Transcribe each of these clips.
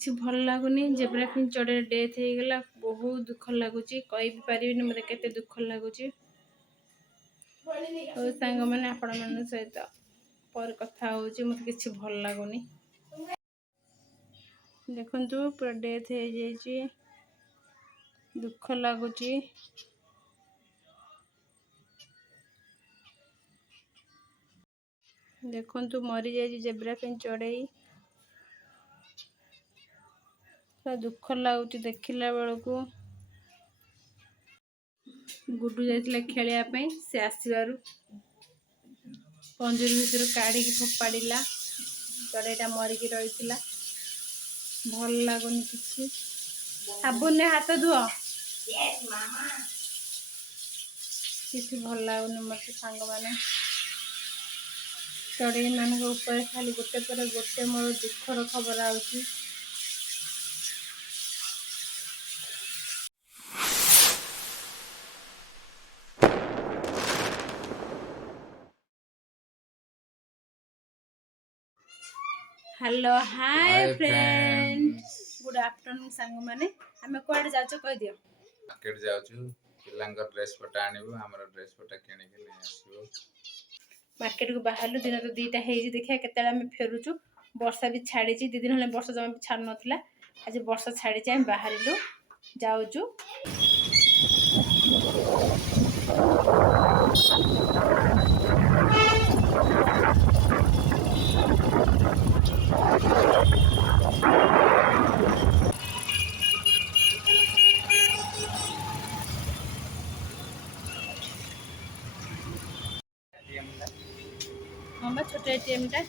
किसी भल लगुनि जेब्राफिंच चढ़े डेथ हो गला बहुत दुख लगुच कही पारिनी मत के दुख लगुच सांग मैंने आपण मान सहित पर कथा हो मत किसी भल लगुनि देखु पूरा डेथ हो जाए दुख लगुच देखु मरी जाए जेब्राफिंच चढ़ई दुख लगुच देखला बेलू गुडू जाइए खेलिया से आसबार पंजर भर काढ़ी फोपाड़ा चढ़ईटा मरिकी रही भल लगुनि कि साबुन ने हाथ धुआ किसी भल लगुनि मत सांग मैंने चढ़ई मान खाली गोटे पर गोटे मोर दुखर खबर आउची hello hi friends good afternoon सांग माने हमें कोआडे जाचो कह दियो मार्केट जाउछु पिलांकर ड्रेस पटा आनिबो हमर ड्रेस पटा किने के ले आसीबो मार्केट को बाहरलु दिन तो दीटा हेजी देखिया केतेला हमें फेरुछु वर्षा भी छाड़ी दी दिन होले वर्षा जमा भी छाड़ नथला आज वर्षा छाड़ी हम बाहरलु जाउछु हम छोटे एटीएम टा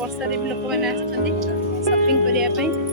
वर्षा भी लोक मैंने शॉपिंग करने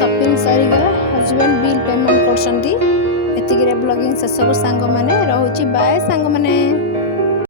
ସପିଂ ସରିଗଲା ହଜବେଣ୍ଡ ବିଲ୍ ପେମେଣ୍ଟ କରୁଛନ୍ତି। ଏତିକିରେ ବ୍ଲଗିଂ ଶେଷକୁ ସାଙ୍ଗମାନେ ରହୁଛି ବାଏ ସାଙ୍ଗମାନେ।